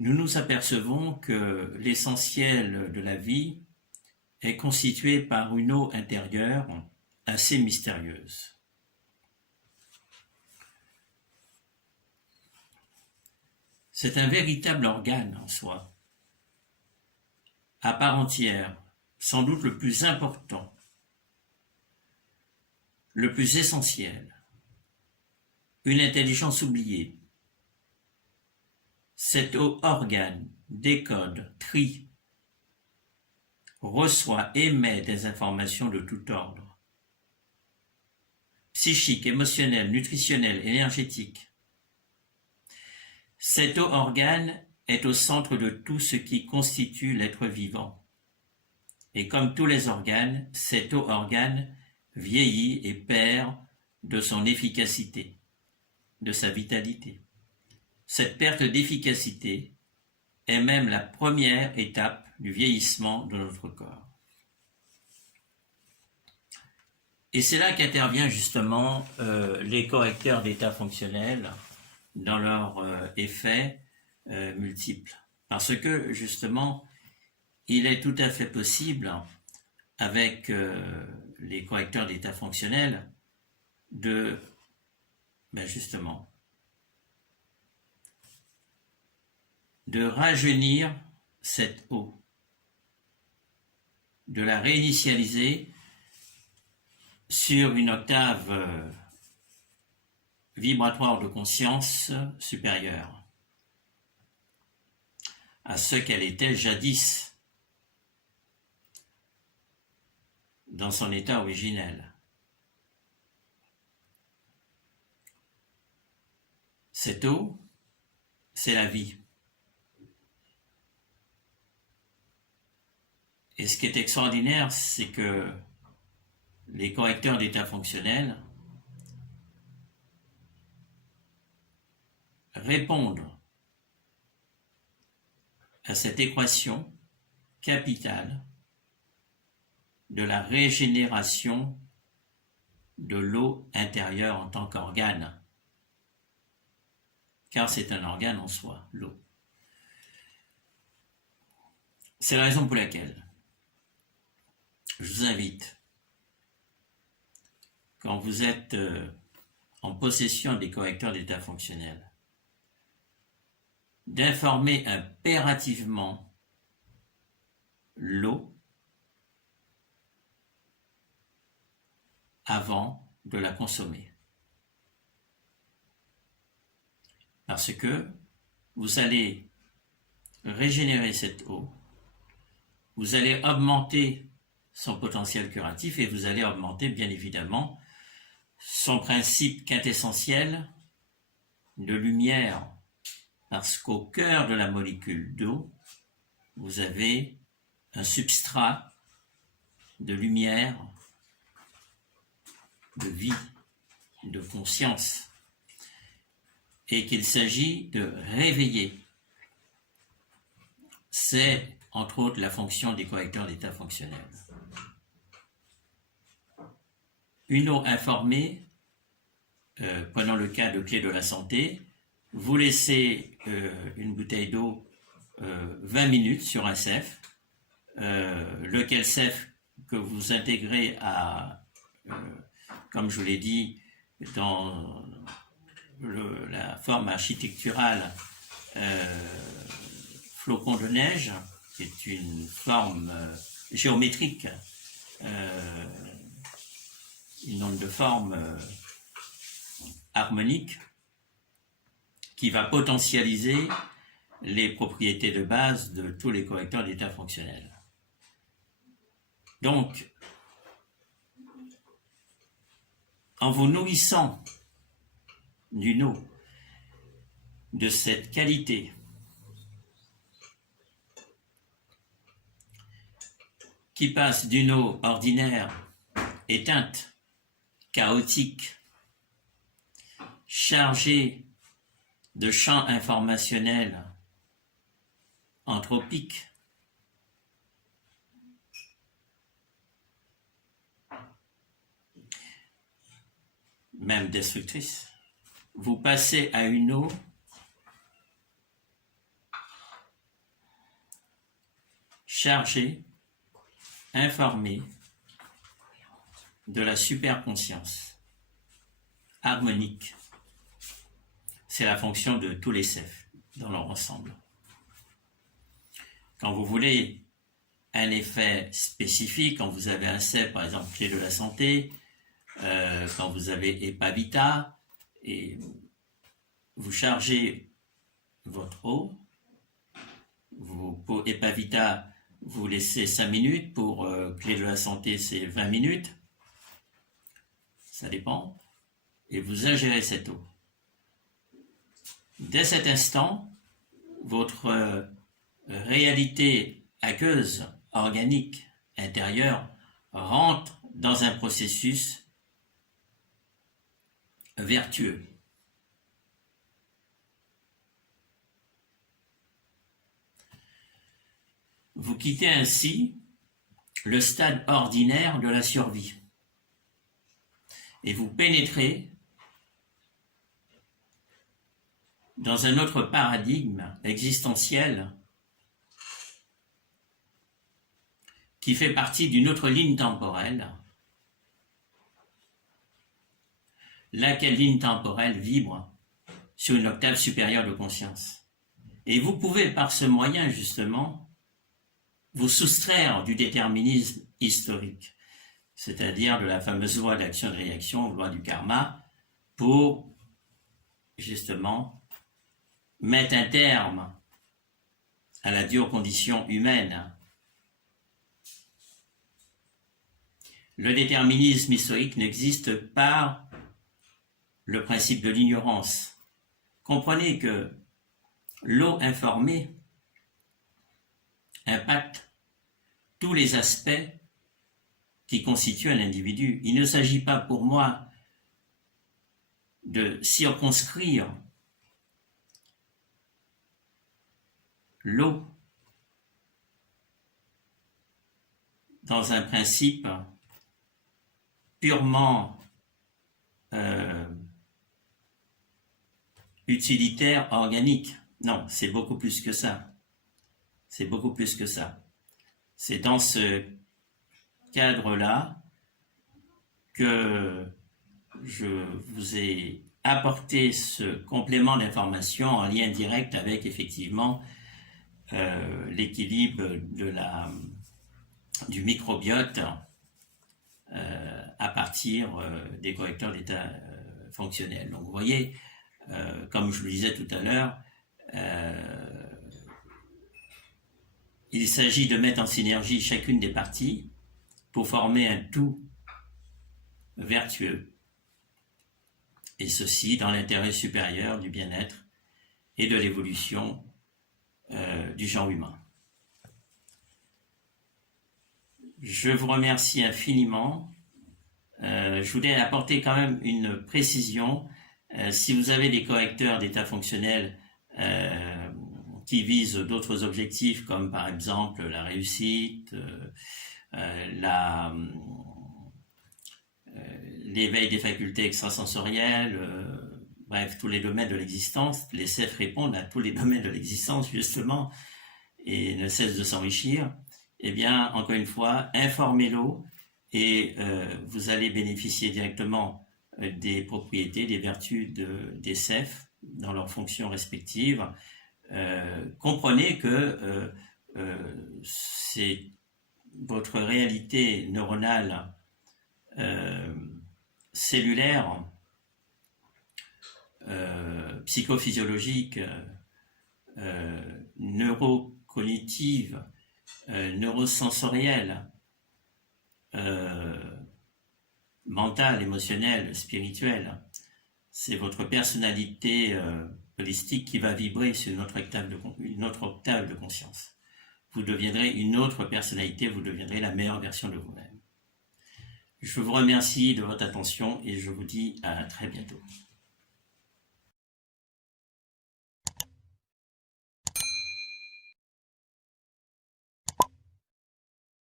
nous nous apercevons que l'essentiel de la vie est constitué par une eau intérieure assez mystérieuse. C'est un véritable organe en soi, à part entière, sans doute le plus important, le plus essentiel, une intelligence oubliée. Cet organe décode, trie, reçoit, émet des informations de tout ordre, psychique, émotionnel, nutritionnel, énergétique. Cet organe est au centre de tout ce qui constitue l'être vivant. Et comme tous les organes, cet organe vieillit et perd de son efficacité, de sa vitalité. Cette perte d'efficacité est même la première étape du vieillissement de notre corps. Et c'est là qu'interviennent justement les correcteurs d'état fonctionnel dans leurs effets multiples. Parce que justement, il est tout à fait possible, avec les correcteurs d'état fonctionnel, de justement de rajeunir cette eau, de la réinitialiser sur une octave vibratoire de conscience supérieure à ce qu'elle était jadis dans son état originel. Cette eau, c'est la vie. Et ce qui est extraordinaire, c'est que les correcteurs d'état fonctionnel répondent à cette équation capitale de la régénération de l'eau intérieure en tant qu'organe, car c'est un organe en soi, l'eau. C'est la raison pour laquelle je vous invite, quand vous êtes en possession des correcteurs d'état fonctionnel, d'informer impérativement l'eau avant de la consommer. Parce que vous allez régénérer cette eau, vous allez augmenter son potentiel curatif et vous allez augmenter bien évidemment son principe quintessentiel de lumière, parce qu'au cœur de la molécule d'eau, vous avez un substrat de lumière, de vie, de conscience, et qu'il s'agit de réveiller. C'est entre autres la fonction des correcteurs d'état fonctionnel. Une eau informée, prenons le cas de Clé de la Santé, vous laissez une bouteille d'eau 20 minutes sur un CEF, lequel CEF que vous intégrez à, comme je vous l'ai dit, dans la forme architecturale flocon de neige, qui est une forme géométrique, une onde de forme harmonique qui va potentialiser les propriétés de base de tous les correcteurs d'état fonctionnel. Donc, en vous nourrissant d'une eau de cette qualité, qui passe d'une eau ordinaire, éteinte, chaotique, chargée de champs informationnels anthropiques, même destructrices, vous passez à une eau chargé, informé de la superconscience harmonique. C'est la fonction de tous les CEF dans leur ensemble. Quand vous voulez un effet spécifique, quand vous avez un CEF, par exemple, clé de la santé, quand vous avez EPA-Vita, et vous chargez votre eau, pour EPA-Vita, vous laissez 5 minutes, pour clé de la santé, c'est 20 minutes, ça dépend, et vous ingérez cette eau. Dès cet instant, votre réalité aqueuse, organique, intérieure, rentre dans un processus vertueux. Vous quittez ainsi le stade ordinaire de la survie et vous pénétrez dans un autre paradigme existentiel qui fait partie d'une autre ligne temporelle, laquelle ligne temporelle vibre sur une octave supérieure de conscience. Et vous pouvez par ce moyen justement vous soustraire du déterminisme historique, c'est-à-dire de la fameuse loi d'action et de réaction, loi du karma, pour justement mettre un terme à la dure condition humaine. Le déterminisme historique n'existe par le principe de l'ignorance. Comprenez que l'eau informée impacte tous les aspects qui constituent un individu. Il ne s'agit pas pour moi de circonscrire l'eau dans un principe purement utilitaire, organique. Non, c'est beaucoup plus que ça. C'est beaucoup plus que ça. C'est dans ce cadre-là que je vous ai apporté ce complément d'information en lien direct avec effectivement l'équilibre du microbiote à partir des correcteurs d'état fonctionnel. Donc vous voyez, comme je le disais tout à l'heure, il s'agit de mettre en synergie chacune des parties pour former un tout vertueux, et ceci dans l'intérêt supérieur du bien-être et de l'évolution du genre humain. Je vous remercie infiniment. Je voulais apporter quand même une précision. Si vous avez des correcteurs d'état fonctionnel qui visent d'autres objectifs, comme par exemple la réussite, l'éveil des facultés extrasensorielles, bref, tous les domaines de l'existence, les CEF répondent à tous les domaines de l'existence, justement, et ne cessent de s'enrichir. Eh bien, encore une fois, informez-le et vous allez bénéficier directement des propriétés, des vertus des CEF dans leurs fonctions respectives. Comprenez que c'est votre réalité neuronale cellulaire, psychophysiologique, neurocognitive, neurosensorielle, mentale, émotionnelle, spirituelle. C'est votre personnalité holistique qui va vibrer sur une autre octave de conscience. Vous deviendrez une autre personnalité, vous deviendrez la meilleure version de vous-même. Je vous remercie de votre attention et je vous dis à très bientôt.